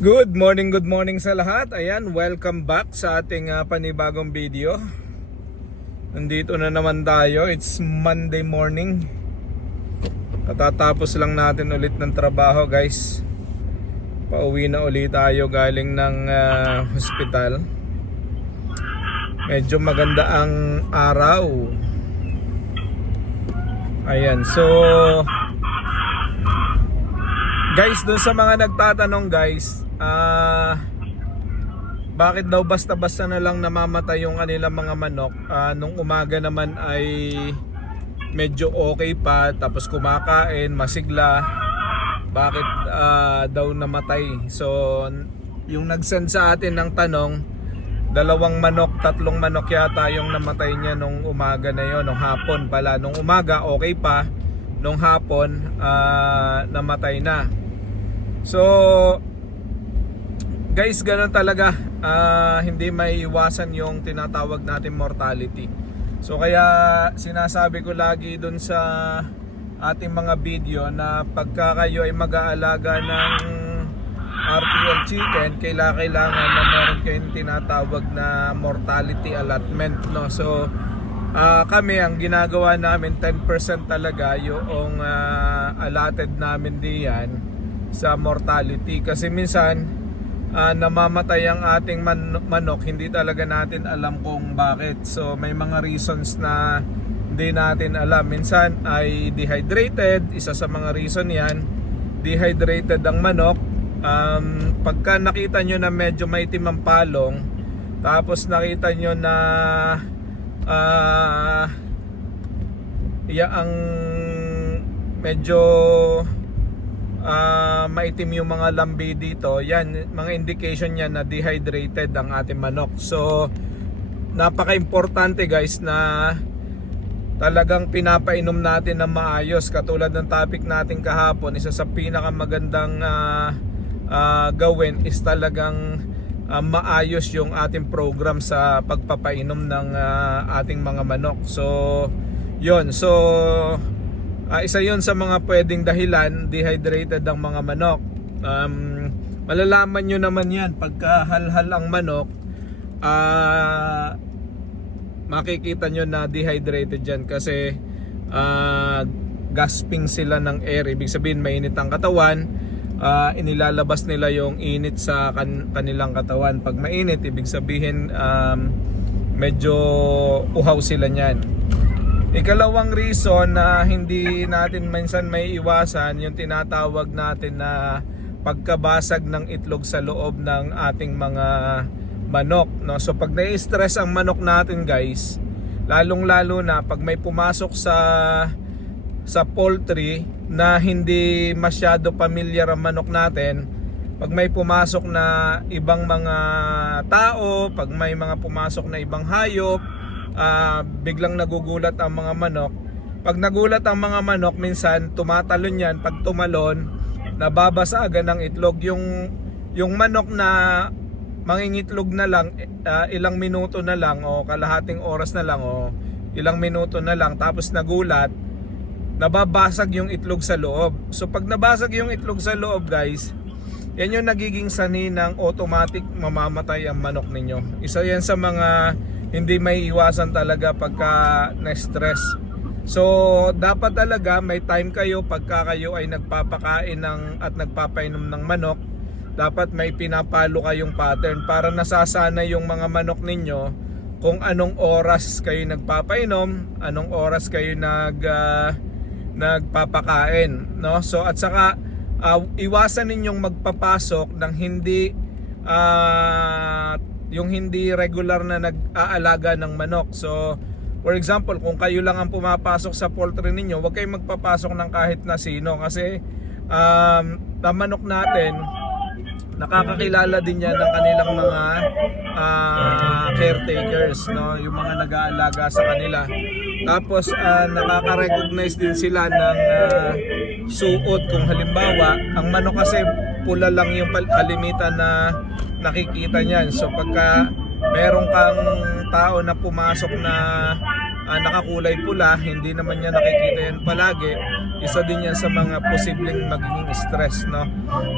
Good morning sa lahat. Ayan, welcome back sa ating panibagong video. Nandito na naman tayo. It's Monday morning. Katatapos lang natin ulit ng trabaho, guys. Pauwi na ulit tayo galing ng hospital. Medyo maganda ang araw. Ayan, so guys, doon sa mga nagtatanong guys, bakit daw basta-basta na lang namamatay yung kanilang mga manok, nung umaga naman ay medyo okay pa, tapos kumakain, masigla, bakit daw namatay? So yung nag-send sa atin ng tanong, 2 manok, 3 manok yata yung namatay niya nung umaga na yon, nung hapon pala. Nung umaga okay pa, nung hapon namatay na. So guys, ganun talaga, hindi may iwasan yung tinatawag natin mortality. So kaya sinasabi ko lagi dun sa ating mga video na pagka kayo ay mag-aalaga ng RTL chicken, kailangan na meron kayong tinatawag na mortality allotment, no? So kami, ang ginagawa namin 10% talaga yung allotted namin diyan sa mortality, kasi minsan namamatay ang ating manok, hindi talaga natin alam kung bakit. So may mga reasons na hindi natin alam. Minsan ay dehydrated, isa sa mga reason yan, dehydrated ang manok. Pagka nakita nyo na medyo maitim ang palong, tapos nakita nyo na ang medyo maitim yung mga lambi dito, yan mga indication yan na dehydrated ang ating manok. So napaka-importante guys na talagang pinapainom natin ng maayos. Katulad ng topic natin kahapon, isa sa pinakamagandang gawin is talagang maayos yung ating program sa pagpapainom ng ating mga manok. So yun, so isa yun sa mga pwedeng dahilan, dehydrated ang mga manok. Malalaman nyo naman yan pagka halhal ang manok, makikita nyo na dehydrated yan kasi gasping sila ng air. Ibig sabihin mainit ang katawan, inilalabas nila yung init sa kanilang katawan. Pag mainit, ibig sabihin medyo uhaw sila nyan. Ikalawang reason na hindi natin minsan may iwasan, yung tinatawag natin na pagkabasag ng itlog sa loob ng ating mga manok, no? So pag nai-stress ang manok natin guys, lalong-lalo na pag may pumasok sa poultry na hindi masyado familiar ang manok natin, pag may pumasok na ibang mga tao, pag may mga pumasok na ibang hayop, biglang nagugulat ang mga manok. Pag nagulat ang mga manok, minsan tumatalon yan. Pag tumalon, nababasagan ng itlog. Yung manok na mangingitlog na lang, ilang minuto na lang o kalahating oras na lang o ilang minuto na lang, tapos nagulat, nababasag yung itlog sa loob. So pag nabasag yung itlog sa loob guys, yan yung nagiging sanhi ng automatic mamamatay ang manok ninyo. Isa yan sa mga hindi may iwasan talaga pagka na-stress. So dapat talaga may time kayo pagka kayo ay nagpapakain at nagpapainom ng manok. Dapat may pinapalo kayong pattern para nasasana yung mga manok ninyo kung anong oras kayo nagpapainom, anong oras kayo nagpapakain, no? So at saka iwasan ninyong magpapasok ng hindi yung hindi regular na nag-aalaga ng manok. So for example, kung kayo lang ang pumapasok sa poultry ninyo, huwag kayong magpapasok ng kahit na sino, kasi ang manok natin nakakakilala din yan ng kanilang mga caretakers, no? Yung mga nag-aalaga sa kanila. Tapos nakaka-recognize din sila ng suot. Kung halimbawa ang manok kasi pula lang yung kalimitan na nakikita niyan. So pagka meron kang tao na pumasok na nakakulay pula, hindi naman niya nakikita yan palagi, isa din yan sa mga posibleng magiging stress, no,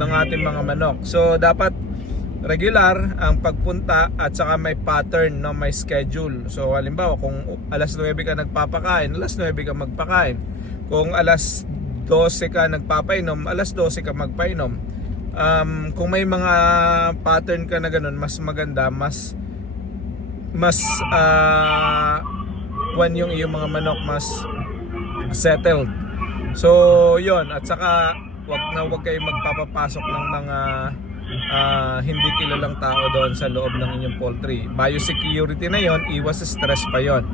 ng ating mga manok. So dapat regular ang pagpunta at saka may pattern, no, may schedule. So halimbawa kung alas 9 ka nagpapakain, alas 9 ka magpakain. Kung alas 12 ka nagpapainom, alas 12 ka magpainom. Kung may mga pattern ka na ganun, mas maganda, mas yung iyong mga manok mas settled. So yon, at saka wag kayo magpapapasok ng mga hindi kilalang tao doon sa loob ng inyong poultry. Biosecurity na yon, iwas stress pa yon.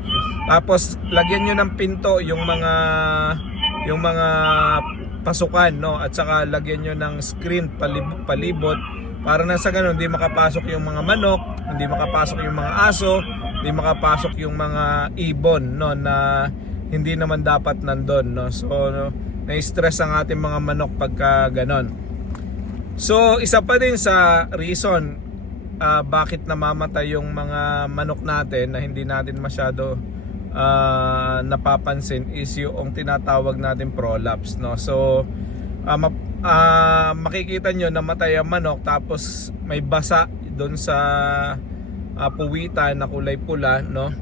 Tapos lagyan nyo ng pinto yung mga pasukan, no, at saka lagyan nyo ng screen palibot para na sa ganun hindi makapasok yung mga manok, hindi makapasok yung mga aso, hindi makapasok yung mga ibon, no, na hindi naman dapat nandun, no. So na-stress ang ating mga manok pagka ganon. So isa pa din sa reason bakit namamatay yung mga manok natin na hindi natin masyado napapansin is yung tinatawag natin prolapse, no. So makikita nyo namatay ang manok tapos may basa doon sa puwitan na kulay pula, no.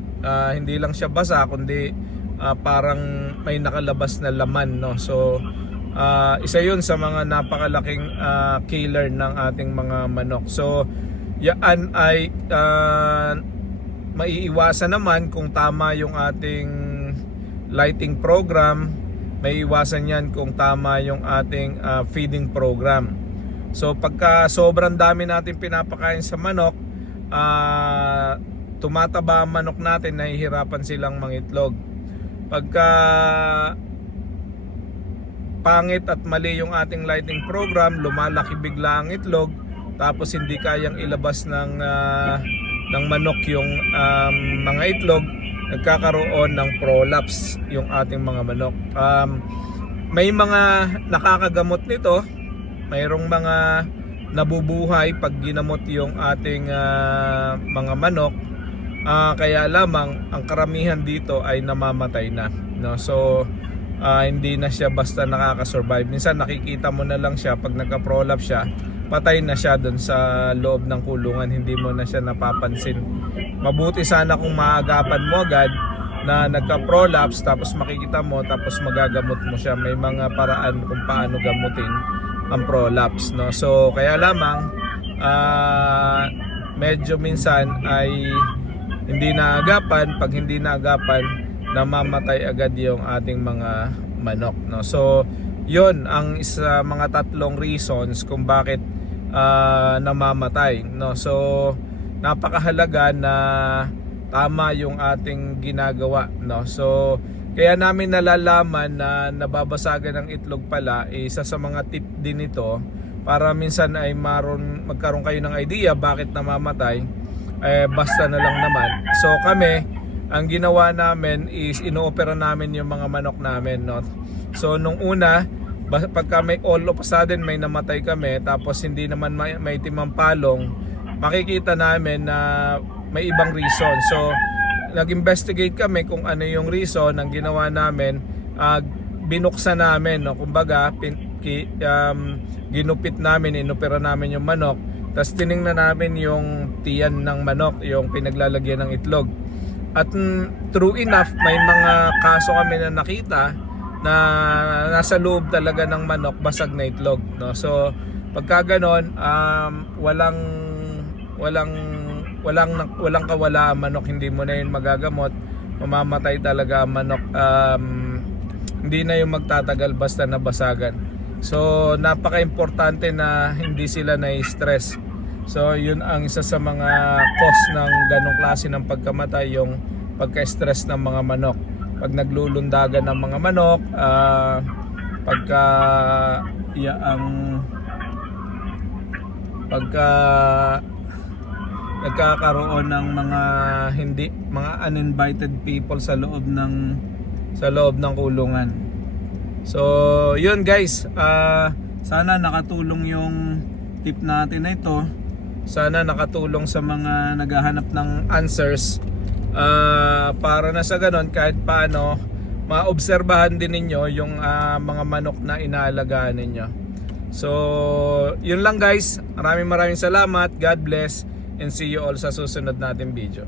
Hindi lang siya basa kundi parang may nakalabas na laman, no. So isa yun sa mga napakalaking killer ng ating mga manok. So yan ay maiiwasan naman kung tama yung ating lighting program. Maiiwasan yan kung tama yung ating feeding program. So pagka sobrang dami natin pinapakain sa manok, tumataba ang manok natin, nahihirapan silang mangitlog. Pagka pangit at mali yung ating lighting program, lumalaki bigla ang itlog, tapos hindi kayang ilabas ng manok yung mga itlog, nagkakaroon ng prolapse yung ating mga manok. May mga nakakagamot nito, mayroong mga nabubuhay pag ginamot yung ating mga manok, kaya lamang ang karamihan dito ay namamatay na, no? So hindi na siya basta nakakasurvive. Minsan nakikita mo na lang siya pag nagka-prolapse siya, patay na siya doon sa loob ng kulungan, hindi mo na siya napapansin. Mabuti sana kung maagapan mo agad na nagka-prolapse, tapos makikita mo, tapos magagamot mo siya. May mga paraan kung paano gamutin ang prolapse, no. So kaya lamang medyo minsan ay hindi naagapan. Pag hindi naagapan, namamatay agad yung ating mga manok, no. So yun ang isa mga tatlong reasons kung bakit namamatay, no. So napakahalaga na tama yung ating ginagawa, no. So kaya namin nalalaman na nababasagan ng itlog pala, isa sa mga tip din ito para minsan ay magkaroon kayo ng idea bakit namamatay. Basta na lang naman. So kami, ang ginawa namin is inoopera namin yung mga manok namin, no. So nung una, pagka may all of a sudden may namatay kami, tapos hindi naman may timang palong, makikita namin na may ibang reason. So nag-investigate kami kung ano yung reason. Ang ginawa namin, binuksan namin, no. Kumbaga ginupit namin, inopera namin yung manok, tapos tiningnan namin yung tiyan ng manok, yung pinaglalagyan ng itlog. At true enough, may mga kaso kami na nakita na nasa loob talaga ng manok basag na itlog, no. So pagka ganon, walang kawala ang manok, hindi mo na yun magagamot, mamamatay talaga ang manok. Hindi na yung magtatagal basta nabasagan. So napaka-importante na hindi sila na-stress. So yun ang isa sa mga cause ng ganong klase ng pagkamatay, yung pagka-stress ng mga manok. Pag naglulundagan ng mga manok, pagka nagkakaroon ng mga uninvited people sa loob ng kulungan. So yun guys, sana nakatulong yung tip natin na ito. Sana nakatulong sa mga naghahanap ng answers, para na sa ganon kahit paano maobserbahan din ninyo yung mga manok na inaalagaan ninyo. So, yun lang guys. Maraming salamat. God bless and see you all sa susunod nating video.